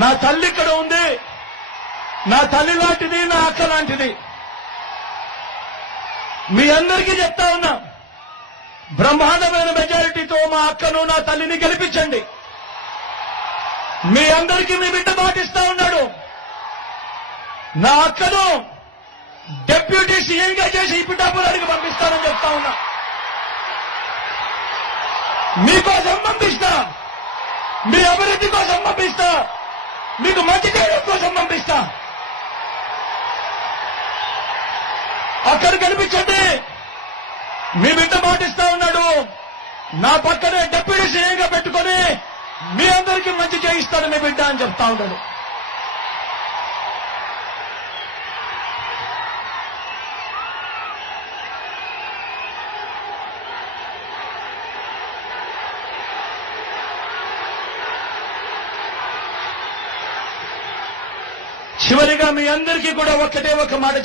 నా తల్లి ఇక్కడ ఉంది. నా తల్లి లాంటిది, నా అక్క లాంటిది. మీ అందరికీ చెప్తా ఉన్నా, బ్రహ్మాండమైన మెజారిటీతో మా అక్కను, నా తల్లిని గెలిపించండి. మీ అందరికీ మీ బిడ్డ మాటిస్తా ఉన్నాడు. నా అక్కను డిప్యూటీ సీఎంగా చేసి ఈ పిఠాపురానికి పంపిస్తానని చెప్తా ఉన్నా. మీకోసం పంపిస్తా, మీ అభివృద్ధి కోసం పంపిస్తా, మీకు మంచి చేయడం కోసం పంపిస్తా. అక్కడ కనిపించండి. మీ బిడ్డ మాటిస్తా ఉన్నాడు. నా పక్కనే డిప్యూటీ సీఎంగా పెట్టుకొని మీ అందరికీ మంచి చేయిస్తాడు మీ బిడ్డ అని చెప్తా ఉన్నాడు. చివరిగా మీ అందరికీ కూడా ఒకటే ఒక మాట